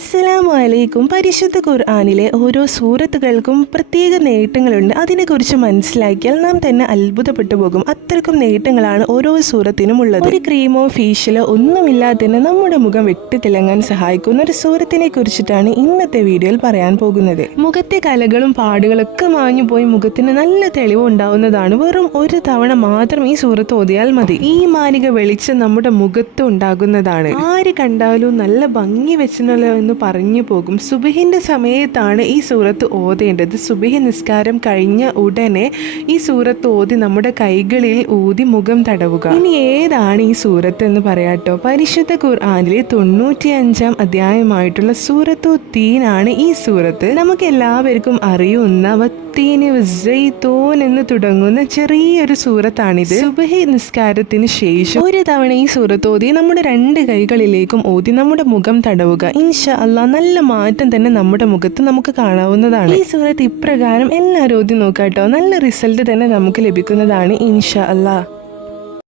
അസ്സലാമു അലൈക്കും. പരിശുദ്ധ ഖുർആനിലെ ഓരോ സൂറത്തുകൾക്കും പ്രത്യേക നേട്ടങ്ങളുണ്ട്. അതിനെക്കുറിച്ച് മനസ്സിലാക്കിയാൽ നാം തന്നെ അത്ഭുതപ്പെട്ടു പോകും. അത്രക്കും നേട്ടങ്ങളാണ് ഓരോ സൂറത്തിനും ഉള്ളത്. ഒരു ക്രീമോ ഫേഷ്യലോ ഒന്നുമില്ലാതെ തന്നെ നമ്മുടെ മുഖം വെട്ടിത്തിളങ്ങാൻ സഹായിക്കുന്ന ഒരു സൂറത്തിനെ കുറിച്ചിട്ടാണ് ഇന്നത്തെ വീഡിയോയിൽ പറയാൻ പോകുന്നത്. മുഖത്തെ കലകളും പാടുകളൊക്കെ മാഞ്ഞു പോയി മുഖത്തിന് നല്ല തെളിവ് ഉണ്ടാവുന്നതാണ്. വെറും ഒരു തവണ മാത്രം ഈ സൂറത്ത് ഓതിയാൽ മതി. ഈ മാനിക വെളിച്ചം നമ്മുടെ മുഖത്ത് ഉണ്ടാകുന്നതാണ്. ആര് കണ്ടാലും നല്ല ഭംഗി വെച്ചല്ലോ എന്ന് പറഞ്ഞു പോകും. സുബഹിന്റെ സമയത്താണ് ഈ സൂറത്ത് ഓതേണ്ടത്. സുബഹി നിസ്കാരം കഴിഞ്ഞ ഉടനെ ഈ സൂറത്ത് ഓതി നമ്മുടെ കൈകളിൽ ഊതി മുഖം തടവുക. ഇനി ഏതാണ് ഈ സൂറത്ത് എന്ന് പറയാട്ടോ. പരിശുദ്ധ ഖുർആനിലെ 95-ാം അധ്യായമായിട്ടുള്ള സൂറത്തു തീനാണ് ഈ സൂറത്ത്. നമുക്ക് എല്ലാവർക്കും അറിയുന്ന വത്തീനി വസ്സൈത്തൂൻ എന്ന് തുടങ്ങുന്ന ചെറിയൊരു സൂറത്താണിത്. സുബഹി നിസ്കാരത്തിന് ശേഷം ഒരു തവണ ഈ സൂറത്ത് ഓതി നമ്മുടെ രണ്ട് കൈകളിലേക്കും ഓതി നമ്മുടെ മുഖം തടവുക. ഇൻഷാ അല്ലാഹ് നല്ല മാറ്റം തന്നെ നമ്മുടെ മുഖത്ത് നമുക്ക് കാണാവുന്നതാണ്. ഈ സൂറത്ത് ഇപ്രകാരം എല്ലാവരും ഓതി നോക്കാട്ടോ. നല്ല റിസൾട്ട് തന്നെ നമുക്ക് ലഭിക്കുന്നതാണ് ഇൻഷാ അല്ലാഹ്.